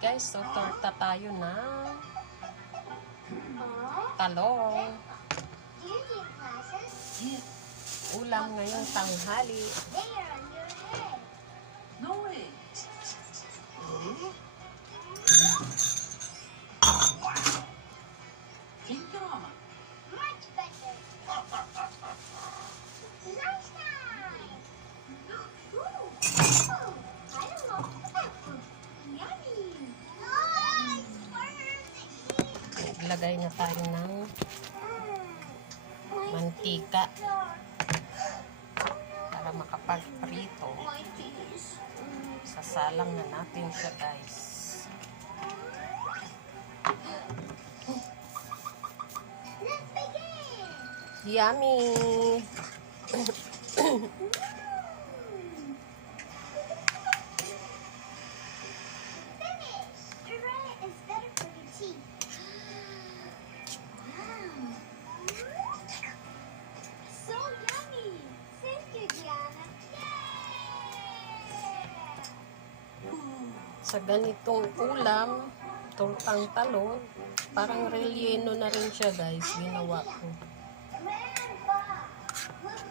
guys, so torta tayo ng talong. Ulam ngayong tanghali. No way. Thank you, Mama. Much better. Nice time. Ooh. I don't know. Yummy. Nice. Ilagay na tayo ng mantika para makapag-prito. Sasalang na natin siya, guys. Let's begin. Yummy! Finish. Puree is better for your teeth. So yummy. Thank you, Gianna. Sa ganitong ulam, tortang talong, parang relleno na rin siya, guys. Ginawa ko. Grandpa, look